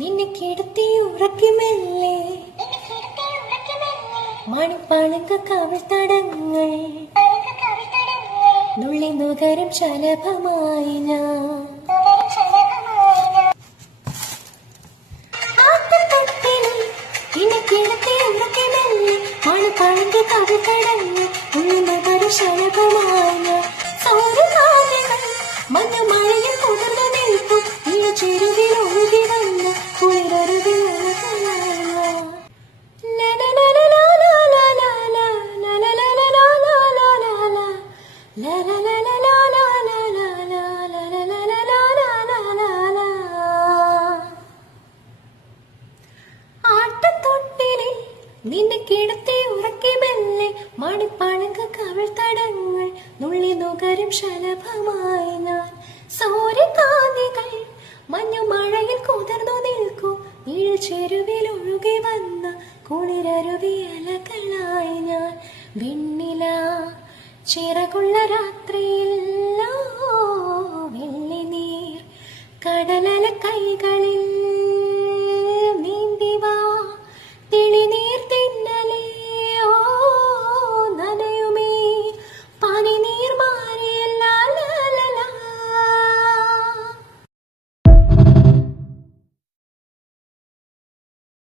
നിന്നെ കിടത്തി ഉറക്കിമല്ലേ മണിപ്പാണങ്ക കവിൾത്തടങ്ങൾ നുള്ളി നുകരും ശലഭമായി ഞാൻ നിന്നെ കിടത്തി ഉറക്കിമല്ലേ മണിപ്പാണങ്ക കവിൾത്തടങ്ങൾ നുള്ളി നുകരും ശലഭമായി ഞാൻ സൗരകാലങ്ങൾ മഞ്ഞുമഴയിൽ കുതിർന്നു നിൽക്കും ഈ ചെരുവിൽ ഒഴുകി വന്ന കുളിരരുവിൽ ആട്ടത്തൊട്ടിലിൽ നിന്നെ കിടത്തി ഉറക്കി മെല്ലെ മണിപ്പണങ്ക കവിൾത്തടങ്ങൾ നുള്ളി നുകരും ശലഭമായി ഞാൻ സൗരകാന്തികൾ മഞ്ഞുമഴയിൽ കുതിർന്നു നിൽക്കും വീഴ് ചെരുവിൽ ഒഴുകി വന്ന കുളിരരുവിയലകളായി ഞാൻ വെണ്ണില ചിറകുള്ള രാത്രിയിൽ വെള്ളി നീർ